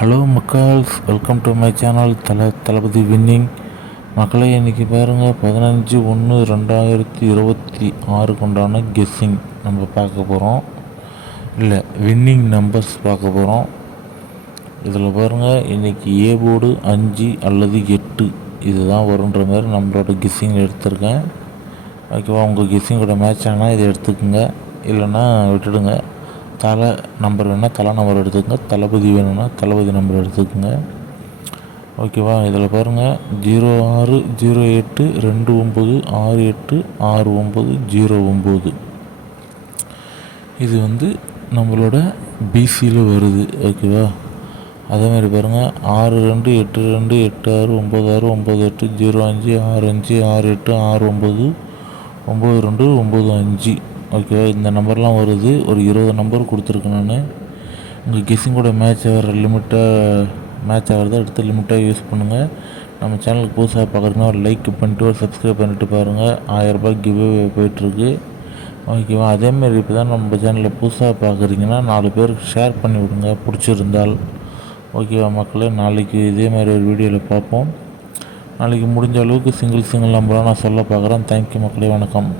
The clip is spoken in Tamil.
ஹலோ மக்கள்ஸ், welcome to my channel Thalapathy winning. மக்களை இன்றைக்கி பாருங்கள், 15/1/2026 கொண்டான கெஸ்ஸிங் நம்ம பார்க்க போகிறோம். இல்லை, வின்னிங் நம்பர்ஸ் பார்க்க போகிறோம். இதில் பாருங்கள், இன்றைக்கி ஏ போர்டு 5 அல்லது 8 இதுதான் வருன்ற மாதிரி நம்மளோட கெஸ்ஸிங் எடுத்திருக்கேன். ஓகேவா? உங்கள் கெஸ்ஸிங்கோட மேட்ச் ஆனால் இதை எடுத்துக்கோங்க, இல்லைன்னா விட்டுடுங்க. தலை நம்பர் வேணால் தலை நம்பர் எடுத்துக்கோங்க, தளபதி வேணும்னா தளபதி நம்பர் எடுத்துக்கோங்க. ஓகேவா? இதில் பாருங்கள், 060829686909 இது நம்மளோட பிசியில் வருது. ஓகேவா? அதேமாதிரி பாருங்கள், 6282829696586568699295. ஓகேவா? இந்த நம்பர்லாம் வருது. ஒரு 20 நம்பர் கொடுத்துருக்கேன் நான். உங்கள் கெஸ்ஸிங்கோட மேட்ச் ஆகிறத எடுத்து லிமிட்டாக யூஸ் பண்ணுங்கள். நம்ம சேனலுக்கு புதுசாக பார்க்குறீங்கன்னா ஒரு லைக் பண்ணிட்டு ஒரு சப்ஸ்கிரைப் பண்ணிட்டு பாருங்கள். 1000 ரூபாய் கிவ்அவே போயிட்டுருக்கு. ஓகேவா? அதேமாரி இப்போ தான் நம்ம சேனலில் புதுசாக பார்க்குறீங்கன்னா 4 பேருக்கு ஷேர் பண்ணி விடுங்க பிடிச்சிருந்தால். ஓகேவா மக்களே? நாளைக்கு இதேமாதிரி ஒரு வீடியோவில் பார்ப்போம். நாளைக்கு முடிஞ்ச அளவுக்கு சிங்கிள் நம்பராக நான் சொல்ல பார்க்குறேன். தேங்க்யூ மக்களே, வணக்கம்.